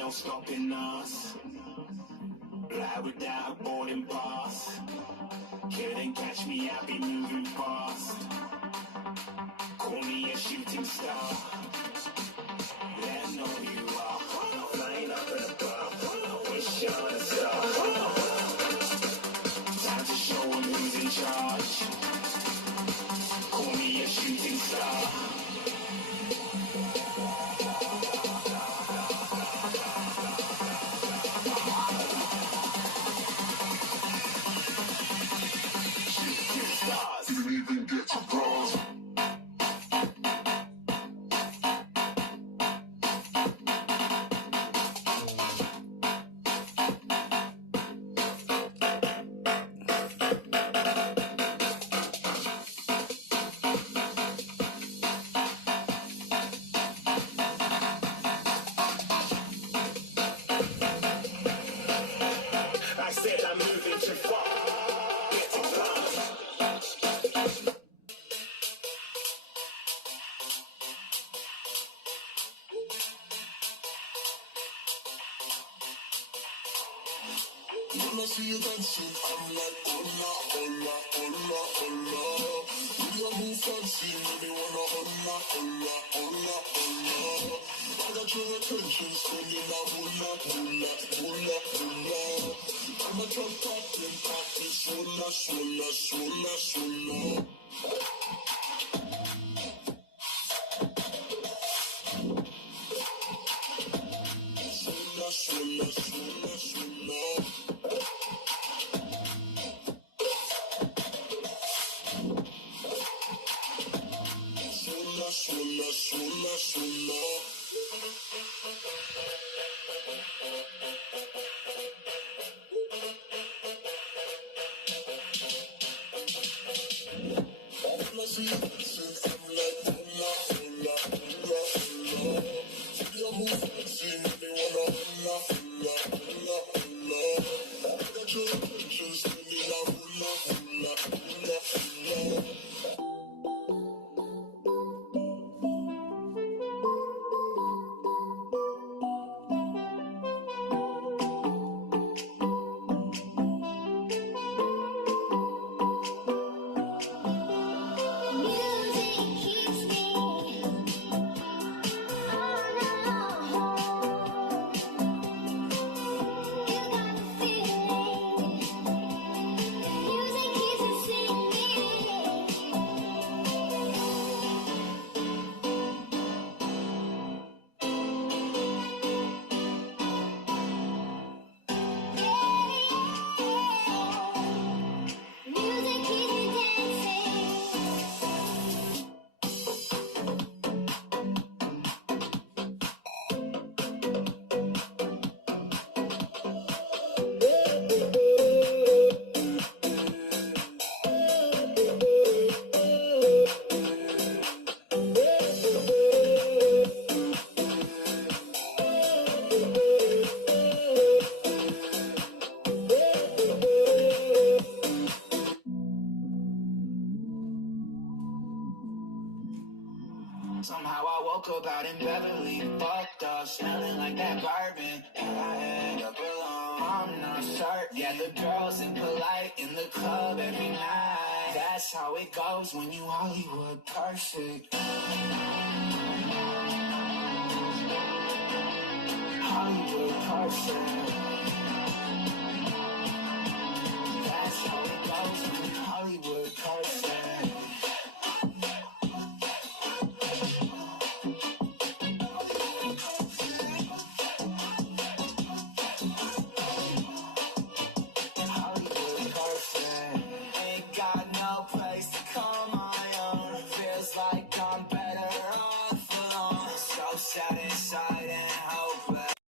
no stopping us. Fly without a boarding pass. Couldn't catch me, I be moving fast. Call me a shooting star. Let them know who you are. Flying up in a bar. Wish on a star. Time to show 'em who's in charge. Call me a shooting star. When I see you dancing, I'm like, hola, hola, hola, hola. With your move fancy, make me wanna hola, hola, hola, hola. I got your attention, spending a hola, hola, hola, hola. I'm a drunk poppin', poppin', swola, swola, swola, swola. Swola, swola, swola. Swola, swola, swola. see you dancing, I'm like, hola, hola, hola, hola. See you move fancy, make me wanna hola, hola, hola, hola. I got your attention, spinning like hula, hula, hula, hula. Somehow I woke up out in Beverly, fucked up, smelling like that bourbon. And I end up alone. I'm not certain. Yeah, the girls impolite in the club every night. That's how it goes when you Hollywood perfect. Hollywood perfect.